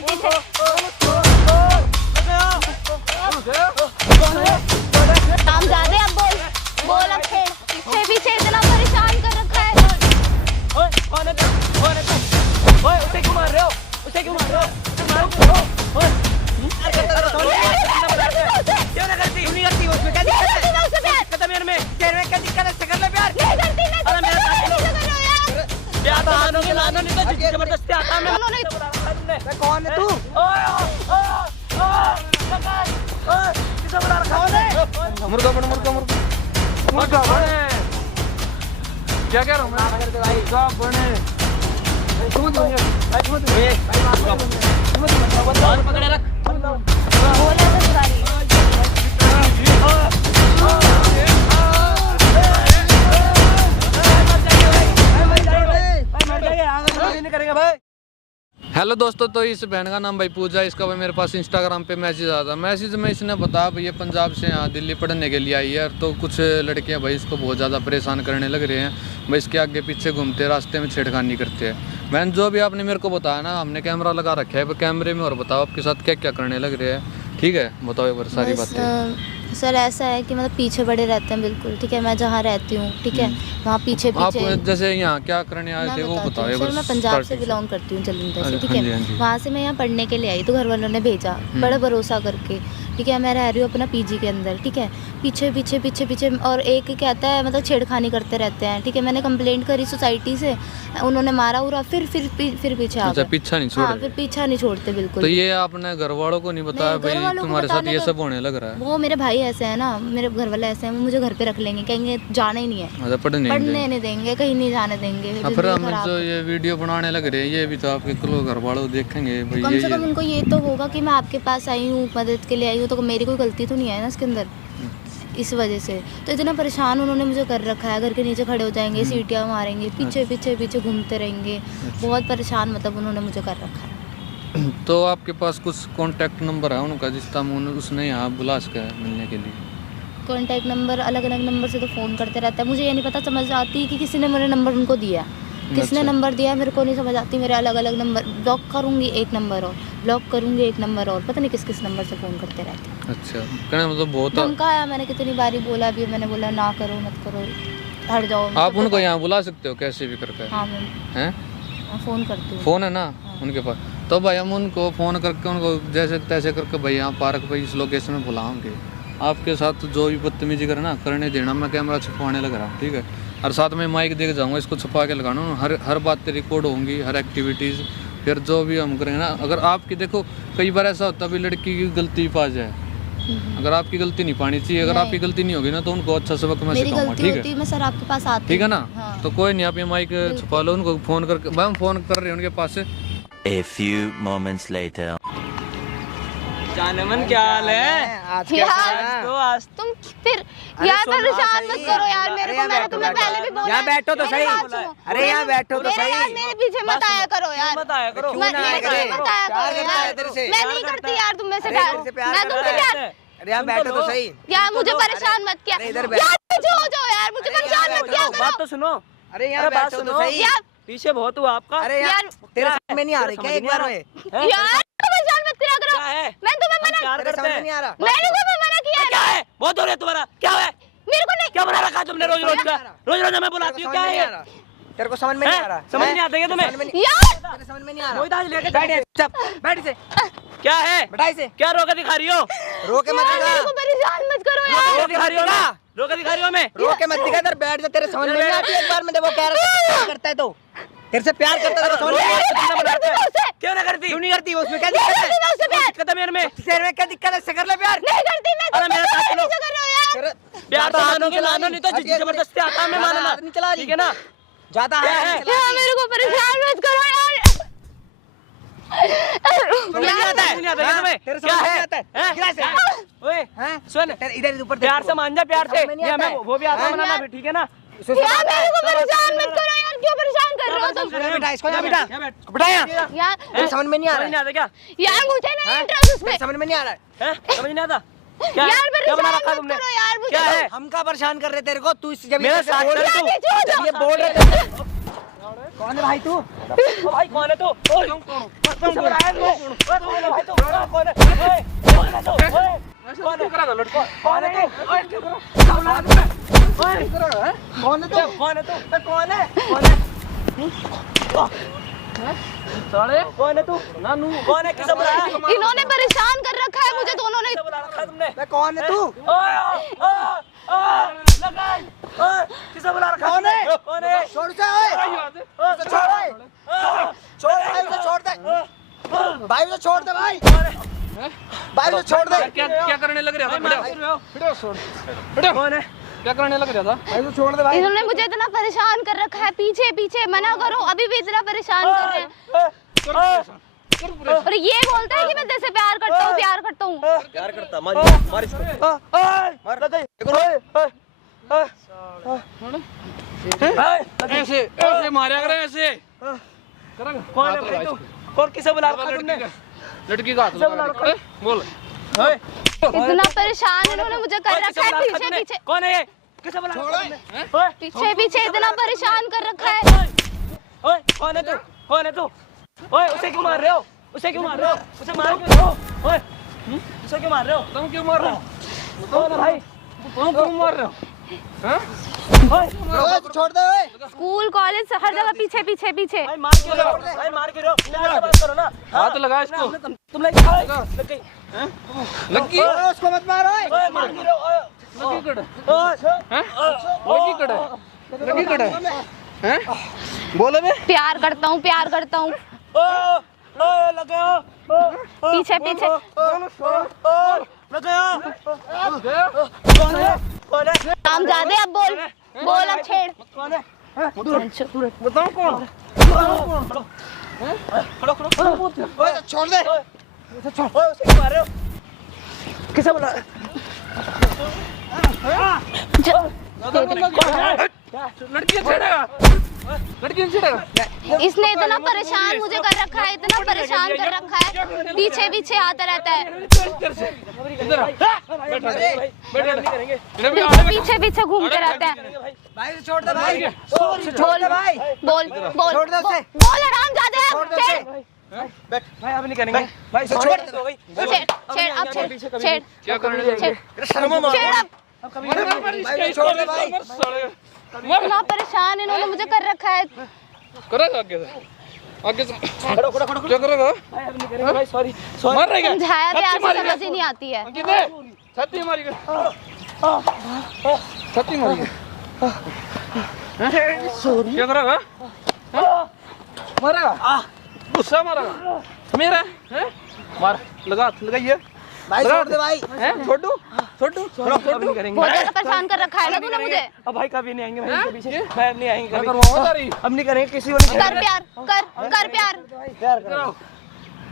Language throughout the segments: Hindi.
पीछे पीछे। काम ज्यादा अब बोल अब पीछे पीछे इतना परेशान कर रखा है। उसे क्यों मार रहे हो? उसे क्यों मार रहे हो? क्यों ना करती? क्यों नहीं करती? उसमें क्या दिक्कत है? दिक्कत है मेरे में? तेरे में क्या दिक्कत है? कर ले प्यार। नहीं करती मैं। अरे मेरे साथ प्यार तो आनों के लानों नहीं तो जबरदस्ती आता है। मैं कौन है तू? किसे बुला रखा है? मुर्गा बने। क्या कह रहा हूँ मैं? मुर्गा बने। पकड़े रख। बोला तो सारी। हेलो दोस्तों, तो इस बहन का नाम भाई पूजा। इसका भाई मेरे पास इंस्टाग्राम पे मैसेज आया था। मैसेज में इसने बताया भाई ये पंजाब से यहाँ दिल्ली पढ़ने के लिए आई है। तो कुछ लड़कियां भाई इसको बहुत ज़्यादा परेशान करने लग रहे हैं भाई। इसके आगे पीछे घूमते रास्ते में छेड़खानी करते हैं। मैंने जो भी आपने मेरे को बताया ना, हमने कैमरा लगा रखा है कैमरे में। और बताओ आपके साथ क्या क्या करने लग रहे हैं, ठीक है? बताओ एक बार सारी बातें। सर ऐसा है कि मतलब पीछे पड़े रहते हैं बिल्कुल, ठीक है। मैं जहाँ रहती हूँ, ठीक है, वहाँ पीछे आप पीछे। जैसे यहाँ क्या करने आए थे वो बताओ। सर मैं पंजाब से बिलोंग करती हूँ, जलंधर से, ठीक है। हाँ जी। वहाँ से मैं यहाँ पढ़ने के लिए आई तो घर वालों ने भेजा बड़ा भरोसा करके, ठीक है। मैं रह रही हूँ अपना पीजी के अंदर, ठीक है। पीछे पीछे पीछे पीछे और एक कहता है मतलब छेड़खानी करते रहते हैं, ठीक है। मैंने कंप्लेंट करी सोसाइटी से, उन्होंने मारा उरा, फिर पीछे आ गए। पीछा नहीं छोड़। हाँ, फिर पीछा नहीं छोड़ते बिल्कुल। तो ये आपने घर वालों को नहीं बताया भाई तुम्हारे साथ ये सब होने लग रहा है? वो मेरे भाई ऐसे है ना, मेरे घर वाले ऐसे हैं, वो मुझे घर पे रख लेंगे, कहेंगे जाना ही नहीं है, पढ़ने नहीं देंगे, कहीं नहीं जाने देंगे। फिर हम जो ये वीडियो बनाने लग रहे हैं ये भी तो आपके घर वालों देखेंगे भाई। कम से कम उनको ये तो होगा कि मैं आपके पास आई हूँ, मदद के लिए आई हूँ, तो मेरी कोई गलती तो नहीं है ना इसके अंदर। इस वजह से तो इतना परेशान उन्होंने मुझे कर रखा है। घर के नीचे खड़े हो जाएंगे, सीटियाँ मारेंगे, पीछे पीछे पीछे घूमते रहेंगे। बहुत परेशान मतलब उन्होंने मुझे कर रखा है। तो आपके पास कुछ कॉन्टैक्ट नंबर है उनका जिसका उसने यहाँ बुला सका है मिलने के लिए? कॉन्टैक्ट नंबर अलग अलग नंबर से तो फ़ोन करते रहता है। मुझे ये नहीं पता समझ आती कि किसी ने मेरा नंबर उनको दिया, किसने नंबर दिया मेरे को नहीं समझ आती। मेरे अलग अलग नंबर ब्लॉक करूँगी एक नंबर और ब्लॉक करूँगी एक नंबर और, पता नहीं किस किस नंबर से फ़ोन करते रहते हैं। अच्छा, कहना मतलब बहुत धमका आया, मैंने कितनी बारी बोला भी, मैंने बोला ना करो मत करो, हट जाओ। आप उनको यहाँ बुला सकते हो कैसे भी करके? हाँ मैं हैं फ़ोन करती हूँ। फ़ोन है ना उनके पास? तो भाई हम उनको फ़ोन करके उनको जैसे तैसे करके भाई यहाँ पार्क भाई इस लोकेशन में बुलाएंगे। आपके साथ जो भी बदतमीजी करे ना करने देना। मैं कैमरा छुपवाने लग रहा हूँ, ठीक है। और साथ में माइक देख जाऊँगा, इसको छुपा के लगाना। हर बात रिकॉर्ड होंगी, हर एक्टिविटीज़। फिर जो भी हम करेंगे ना, अगर आपकी देखो कई बार ऐसा होता है लड़की की गलती पा जाए, अगर आपकी गलती नहीं पानी चाहिए। अगर आपकी गलती नहीं होगी ना तो उनको अच्छा सबक मैं सिखाऊंगा, ठीक है? मैं सर आपके पास आती, ठीक है ना? हाँ। तो कोई नहीं, आप ये माइक छुपा लो, उनको फ़ोन करके हम फ़ोन कर रहे हैं उनके पास से। A few moments later. जानमन क्या हाल है? आज तुम फिर यार परेशान मत करो यार मेरे को। मैंने तुम्हें पहले भी बोला यहाँ बैठो तो सही। अरे यहाँ बैठो तो सही। मेरे पीछे मत आया करो यार, मत आया करो। मत आया करो यार। मैं नहीं करती यार तुम में से प्यार, मैं तुमसे प्यार। अरे यहाँ बैठो तो सही यार, मुझे परेशान मत किया यार, मुझे हो जाओ यार, मुझे परेशान मत किया करो। बात तो सुनो। अरे यहाँ बैठो तो सही। पीछे बहुत हुआ आपका। अरे यार तेरे समझ में नहीं आ रही क्या एक बार में? यार परेशान मत किया करो। मैं तुम्हें मना करते हैं। नहीं आ रहा। मैंने तुम्हें मना किया है। क्या है? बहुत हो रहा है तुम्हारा। क्या है? मेरे को नहीं क्या बना रखा तुमने रोज रोज का? रोज रोज मैं बुलाती हूँ, क्या है? तेरे को समझ में नहीं आ रहा? समझ नहीं आता क्या तुम्हें? यार तेरे समझ में नहीं आ रहा? वही लेके बैठ चुप बैठ से। क्या है? बैठाई से। क्या रोका दिखा रही हो? रोके मत दिखा। मेरे को परेशान मत करो यार। रोके दिखा रही हो ना? रोके दिखा रही हो मैं? रोके मत दिखा, इधर बैठ जा। तेरे समझ में नहीं आती एक बार में देखो क्या करता है तो तेरे से प्यार करता है। समझ क्यों ना करती? क्यों नहीं करती? उसमें क्या दिक्कत है? दिक्कत है मेरे में? तेरे में क्या दिक्कत है? से कर ले प्यार। नहीं करती मैं। अरे मेरा साथ चलो। कर रहे हो यार। प्यार तो आनों के लानों नहीं तो जबरदस्ती आता है, मैं मानना ठीक है ना? जाता है यार मेरे को परेशान मत करो यार। समझ नहीं आता है? नहीं आता है तुम्हें? तेरे समझ नहीं आता है? क्या से? ओए सुन, इधर ऊपर प्यार से मान जा, प्यार से। ये हमें वो भी आता है बनाना भी, ठीक है ना? यार मेरे को परेशान मत करो यार, क्यों परेशान कर रहे हो तुम? बेटा इसको यहाँ बेटा बेटा यहाँ यार तेरे समझ में नहीं आ रहा? नहीं आता क्या? यार मुझे नहीं इंटरेस्ट उसमें। समझ में नहीं आ रहा है? समझ नहीं आता? क्या यार क्या बना परेशान रखा मत तुमने? करो यार मुझे। क्या है? हम का परेशान कर रहे तेरे को? तू जब मेरे साथ चल तू, जब ये बोल रहे थे। कौन है भाई तू? ओ भाई कौन है तू? ओए किसे बुलाया तू? ओए कौन है भाई तू? कौन है? ओए कौन है तू? ओए कौन है? कौन है तू? ओए क्यों करो? ओए कौन है तू? कौन है तू? कौन है? कौन है? साले कौन है तू? नानू कौन है? किसे बुलाया? इन्होंने परेशान कर रखा है मुझे दोनों ने। किसे बुला रखा है तुमने? कौन है तू? किसे बुला रखा है? कौन है? छोड़ से छोड़ दे भाई, उसे छोड़ दे भाई, भाई उसे छोड़ दे। क्या करने लग रहा था? कौन है? क्या करने लग रहा था? भाई उसे छोड़ दे भाई। इन्होंने मुझे इतना परेशान कर रखा है, पीछे पीछे मना करो, अभी भी इतना परेशान कर रहे हैं। और ये बोलता है कि मैं जैसे प्यार करता हूँ, प्यार करता हूँ। प्यार करता मार इसको मार दे ऐसे ऐसे मारा कर, ऐसे कौन है भाई तू? कौन किसे बुला रखा तुमने? लड़की का हाथ लगा रखा। बोल इतना परेशान इन्होंने मुझे कर रखा है, पीछे पीछे कौन है ये? किसे बुला रखा तुमने? पीछे पीछे इतना परेशान कर रखा है। ओए कौन है तू? कौन है तू? ओए उसे क्यों मार रहे हो? उसे क्यों मार रहे हो? उसे मार क्यों रहे हो? ओए उसे क्यों मार रहे हो? तुम क्यों मार रहे हो? कौन है भाई? तुम क्यों मार रहे हो? ओए छोड़ दे ओए। स्कूल कॉलेज हर जगह पीछे पीछे पीछे। भाई मार क्यों रहे हो? भाई मार क्यों रहे हो? मेरे से बात करो ना। हाथ लगा इसको। तुम लग गई लगी ओए उसको मत मार ओए। ओए मार क्यों रहे हो? लगी कड़ ओए लगी कड़ लगी कड़ हैं? बोले बे प्यार करता हूँ, प्यार करता हूँ। ओए लगे हो? पीछे पीछे लगे हो? कौन है? कौन है? काम ज्यादा, अब बोल बोल, अब छेड़। कौन है? बताओ कौन? खड़ो ओए छोड़ दे। ओए उसे क्यों मार रहे हो? किसे बुला? लड़की छेड़ेगा, लड़की छेड़ेगा। इसने इतना परेशान मुझे कर रखा है, इतना परेशान कर रखा है, पीछे पीछे आता रहता है, इधर पीछे पीछे घूमते रहता है। भाई उसे छोड़ दे भाई, बोल दे भाई। बोल बोल छोड़ दे उसे। बोल, आराम ज्यादा छेड़ भाई अब नहीं करेंगे भाई छोड़ दे। हो गई छेड़ अब छेड़ क्या करने छेड़ शर्म मार छेड़ अब। भाई छोड़ दे भाई। इतना परेशान इन्होंने मुझे कर रखा है। करेगा आगे से खड़ो खड़ो खड़ो क्या करेगा? भाई अब नहीं करेंगे भाई सॉरी मार रहा है क्या? समझाया प्यार से समझ ही नहीं आती है। किधर छत्ती मारी गई, छत्ती मारी गई। क्या करेगा? मारेगा, गुस्सा मारेगा मेरा हैं? मार लगा लगाइए भाई छोड़ दे भाई। हैं? छोड़ू छोड़ू अब नहीं करेंगे बहुत ज्यादा परेशान कर रखा है ना तूने मुझे। अब भाई कभी नहीं आएंगे भाई इनके पीछे भाई अब नहीं आएंगे क्या कभी करवाऊंगा तारी? अब नहीं करेंगे किसी को नहीं कर प्यार, कर प्यार। प्यार करो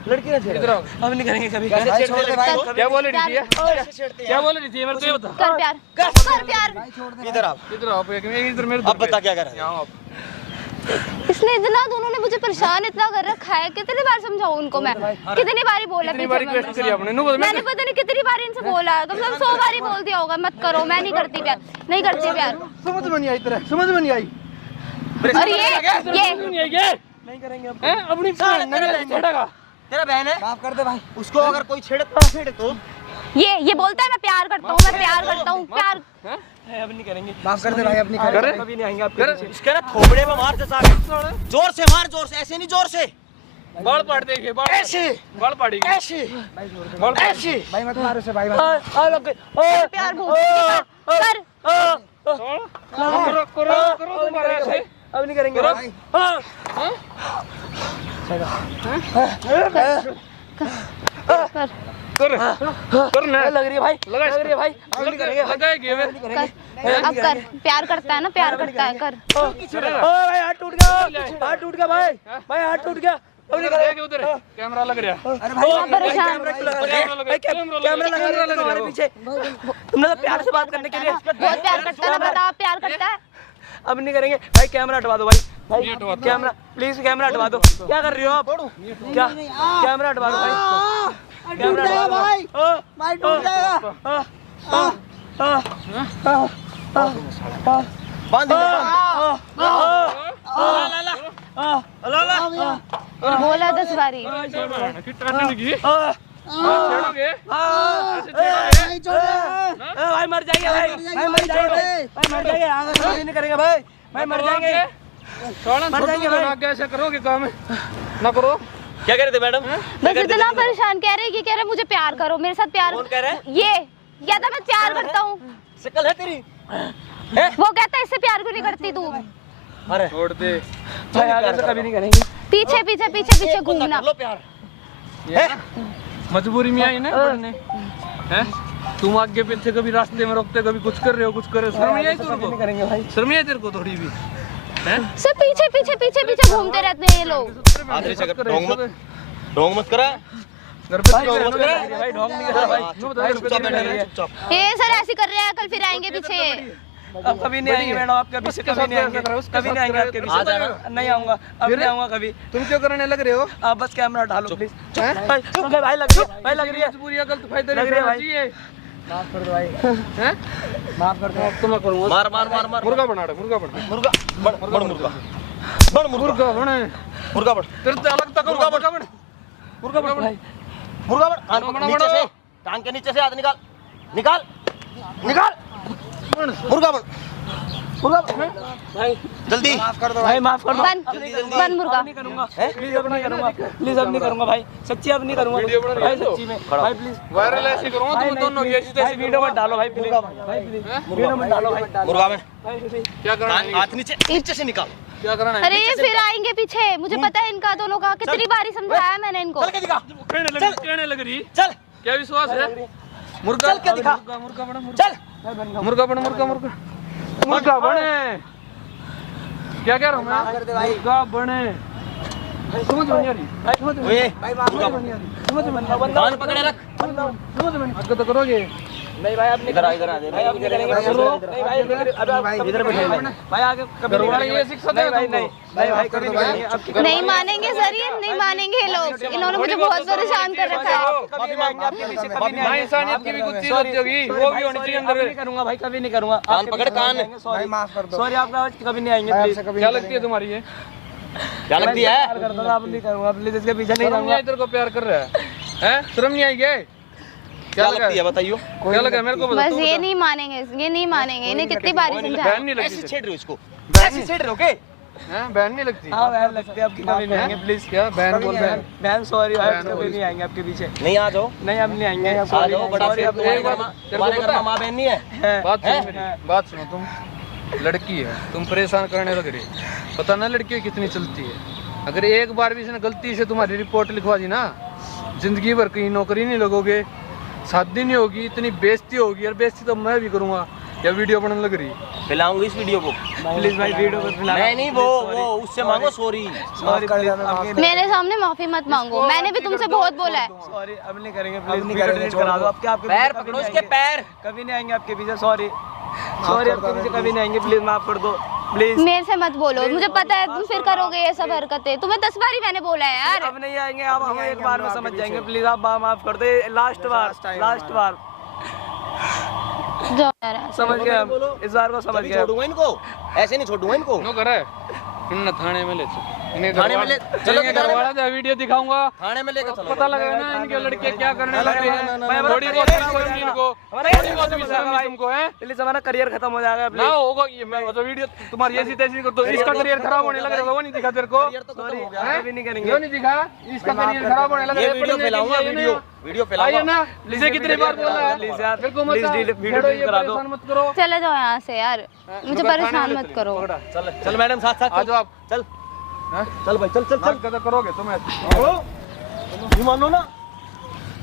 लड़की ना छेड़ो इधर आओ। अब नहीं करेंगे कभी भाई छोड़ दे भाई। क्या बोले रही थी? क्या बोले रही थी? मेरे को ये बता। कर प्यार, कर प्यार। इधर आप इधर आओ, इधर मेरे अब बता क्या कर रहे यहाँ आओ। इसने इतना, दोनों ने मुझे परेशान इतना कर रखा है, कितनी बार समझाऊं उनको मैं, कितनी बारी बोला कितनी बार रिक्वेस्ट करी आपने? नु मैंने पता नहीं कितनी बार इनसे बोला, कम से कम 100 बारी बोल दिया होगा मत करो, मैं नहीं करती प्यार, नहीं करती प्यार। समझ में नहीं आई तेरे, समझ में नहीं आई। और ये नहीं आई ये नहीं करेंगे अब हैं? अपनी छेड़ेगा। तेरा बहन है माफ कर दे भाई। उसको अगर कोई छेड़े तो ये बोलता है मैं प्यार करता हूँ, मैं प्यार करता हूँ, प्यार। अब नहीं करेंगे माफ कर दे भाई, अपनी करे? खैर। कभी नहीं आएंगे आपके पीछे इसके ना थोबड़े में मार जैसा जोर से मार, जोर से, ऐसे नहीं जोर से बाल पाड़ देखे, बाल ऐसे बाल पाड़ी ऐसे बाल ऐसे भाई मत मार उसे भाई, मत। आ लग गए प्यार बोल कर। करो करो तुम्हारे ऐसे। अब नहीं करेंगे भाई। कर कर ना लग रही है भाई लगा लग रही है भाई अब नहीं करेंगे भाई लगाएगी वे कर, अब कर, प्यार करता है ना, प्यार करता है, कर। भाई हाथ टूट गया भाई भाई हाथ टूट गया अब नहीं करेंगे उधर कैमरा लग रहा। अरे भाई परेशान कैमरा लगा तुम्हारे पीछे तुमने तो प्यार से बात करने के लिए बहुत प्यार करता है ना, बताओ प्यार करता है। अब नहीं करेंगे भाई, कैमरा हटवा दो भाई ये हटवा दो। कैमरा प्लीज कैमरा हटवा दो। क्या कर रही हो आप? क्या कैमरा हटवा दो भाई, टूट जाएगा भाई, भाई टूट जाएगा। बांध दो बोला 10 बारी। भाई मर जाएंगे भाई मर जाएंगे आगे नहीं करेंगे भाई मर जाएंगे मर जाएंगे भाई। कैसे करोगे काम ना करो। क्या कह रहे थे मैडम? बस इतना परेशान कह रहे मुझे प्यार करो, मेरे साथ प्यार। कौन कह रहा है? ये कहता मैं प्यार करता हूँ। शक्ल है तेरी? वो कहता है इससे प्यार क्यों नहीं करती तू। अरे छोड़ दे भाई आगे से कभी नहीं करेंगे। पीछे पीछे पीछे पीछे घूमना। लो प्यार मजबूरी में आई ना पढ़ने हैं। तुम आगे पीछे कभी रास्ते में रोकते कभी कुछ कर रहे हो शर्म नहीं आई तेरे को? करेंगे भाई शर्म नहीं आई तेरे को थोड़ी भी हैं? सब पीछे पीछे पीछे पीछे घूमते रहते हैं ये लोग। ढोंग मत करा घर पे भाई ढोंग नहीं करा भाई ये सर ऐसे कर रहे हैं, कल फिर आएंगे पीछे। अब कभी नहीं आएंगे मैडम आपके पीछे कभी नहीं आएंगे कभी नहीं आएंगे आपके पीछे नहीं आऊंगा अब नहीं आऊंगा कभी। तुम क्यों करने लग रहे हो? आप बस कैमरा ढालो प्लीज भाई लग रही है मजबूरी गलत फायदा लग रही है भाई। चाहिए माफ कर दो भाई हैं? माफ कर दो तो मैं करूंगा। मार मुर्गा बना दे मुर्गा बन मुर्गा बने मुर्गा बड़ तेरे से अलग तक मुर्गा बन नीचे से टांग के नीचे से हाथ निकाल मुर्गा बड़ भाई जल्दी माफ कर दो भाई माफ कर दो बन मुर्गा। प्लीज अब नहीं करूंगा भाई सच्ची अब नहीं करूंगा भाई सच्ची में भाई प्लीज वायरल ऐसे करूंगा तुम दोनों की ऐसी तैसी वीडियो मत डालो भाई प्लीज वीडियो मत डालो भाई मुर्गा में क्या करना है? हाथ नीचे से निकाल क्या करना है? अरे ये फिर आएंगे पीछे, मुझे पता है इनका दोनों का। कितनी बारी समझाया मैंने इनको। चल के दिखा कहने लग रही चल क्या विश्वास है? मुर्गा चल के दिखा मुर्गा बन चल मुर्गा बने। क्या कह रहा हूँ मैं? मुर्गा बने समझ में नहीं आ रही कान पकड़े रख आगे तो करोगे नहीं भाई अब इधर आ दे भाई अब नहीं करेंगे नहीं भाई इधर बैठे भाई आगे कभी नहीं ये शिक्षा दे नहीं भाई कभी नहीं करेंगे अब नहीं मानेंगे सर, ये नहीं मानेंगे ये लोग। इन्होंने मुझे बहुत परेशान कर रखा है। कभी नहीं आपके पीछे कभी नहीं भाई इंसानियत की भी कुछ चीज होती होगी वो भी होनी चाहिए अंदर। नहीं करूंगा भाई कभी नहीं करूंगा कान पकड़ कान भाई माफ कर दो सॉरी आपका कभी नहीं आएंगे प्लीज क्या लगती है तुम्हारी ये? क्या लगती है करता था अब नहीं करूंगा प्लीज इसके पीछे नहीं शर्म नहीं आई तेरे को प्यार कर रहा है हैं? शर्म नहीं आई क्या लगती है बताइयो? क्या लगा मेरे को बता। बस ये नहीं मानेंगे इन्हें कितनी बारी समझाया। बहन नहीं ऐसे लगती छेड़ रहे हो इसको ऐसे छेड़ रहे हो के हैं? बहन नहीं लगती? हां बहन लगती है आपकी कभी नहीं आएंगे प्लीज क्या बहन बोल रहे हैं? बहन सॉरी भाई कभी नहीं आएंगे आपके पीछे नहीं आ जाओ नहीं अब नहीं आएंगे आ जाओ बड़ा तुम्हारे घर में मां बहन नहीं है बात सुनो मेरी बात सुनो। तुम लड़की है तुम परेशान करने लग रही पता ना लड़की कितनी चलती है। अगर एक बार भी इसने गलती से तुम्हारी रिपोर्ट लिखवा दी ना जिंदगी भर कहीं नौकरी नहीं लगोगे शादी नहीं होगी इतनी बेइज्जती होगी। और बेइज्जती तो मैं भी करूंगा या वीडियो बनने लग रही खिलाऊंगा इस वीडियो को प्लीज भाई वीडियो को खिला नहीं वो उससे मांगो सॉरी मेरे सामने माफी मत मांगो, मैंने भी तुमसे बहुत बोला है। सॉरी अब नहीं करेंगे प्लीज नहीं करेंगे करा दो आपके पैर पकड़ो इसके पैर कभी नहीं आएंगे आपके पीछे सॉरी आपके पीछे कभी नहीं आएंगे प्लीज माफ कर दो प्लीज मेरे से मत बोलो, मुझे पता है तुम फिर करोगे ये सब हरकतें। तुम्हें 10 बारी मैंने बोला है यार। अब नहीं आएंगे आप हम एक बार में समझ जाएंगे प्लीज आप माफ कर दे लास्ट बार जाओ यार। समझ गए हम इस बार को समझ गए छोड़ूंगा इनको ऐसे नहीं छोड़ूंगा इनको नो करे इन थाने में ले थाने में ले चलो घर वाला का वीडियो दिखाऊंगा थाने में लेकर चलो पता लगा ना इनके लड़के क्या करने लग रहे हैं। थोड़ी बहुत शर्म इनको थोड़ी बहुत भी शर्म है तुमको हैं प्लीज हमारा करियर खत्म हो जाएगा ना होगा ये मैं तो वीडियो तुम्हारी ऐसी तैसी तो इसका करियर खराब होने लग रहा है वो नहीं दिखा तेरे को सॉरी अभी नहीं करेंगे क्यों नहीं दिखा इसका करियर खराब होने लग रहा है। वीडियो फैलाऊंगा वीडियो आइए ना इसे कितनी बार बोला है प्लीज यार मेरे को मत वीडियो करा दो मत करो। चले जाओ यहाँ से यार, मुझे परेशान मत करो। चल मैडम साथ आ जाओ आप चल भाई चल कदर करोगे तुम मानो ना।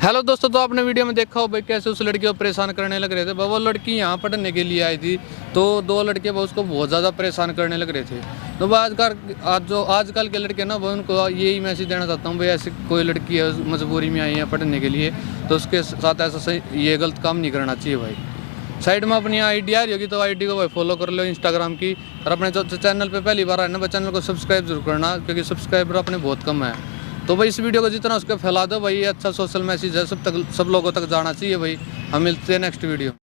हेलो दोस्तों, तो आपने वीडियो में देखा हो भाई कैसे उस लड़की को परेशान करने लग रहे थे। वो लड़की यहाँ पढ़ने के लिए आई थी तो 2 लड़के वो उसको बहुत ज़्यादा परेशान करने लग रहे थे। तो मैं आजकल के लड़के ना वो उनको यही मैसेज देना चाहता हूँ भाई ऐसी कोई लड़की है मजबूरी में आई है पढ़ने के लिए तो उसके साथ ऐसा ये गलत काम नहीं करना चाहिए भाई। साइड में अपनी आईडी आ रही होगी तो आईडी को भाई फॉलो कर लो इंस्टाग्राम की। और अपने जो चैनल पे पहली बार आए ना भाई चैनल को सब्सक्राइब जरूर करना क्योंकि सब्सक्राइबर अपने बहुत कम है। तो भाई इस वीडियो को जितना उसको फैला दो भाई ये अच्छा सोशल मैसेज है सब लोगों तक जाना चाहिए भाई। हम मिलते हैं नेक्स्ट वीडियो।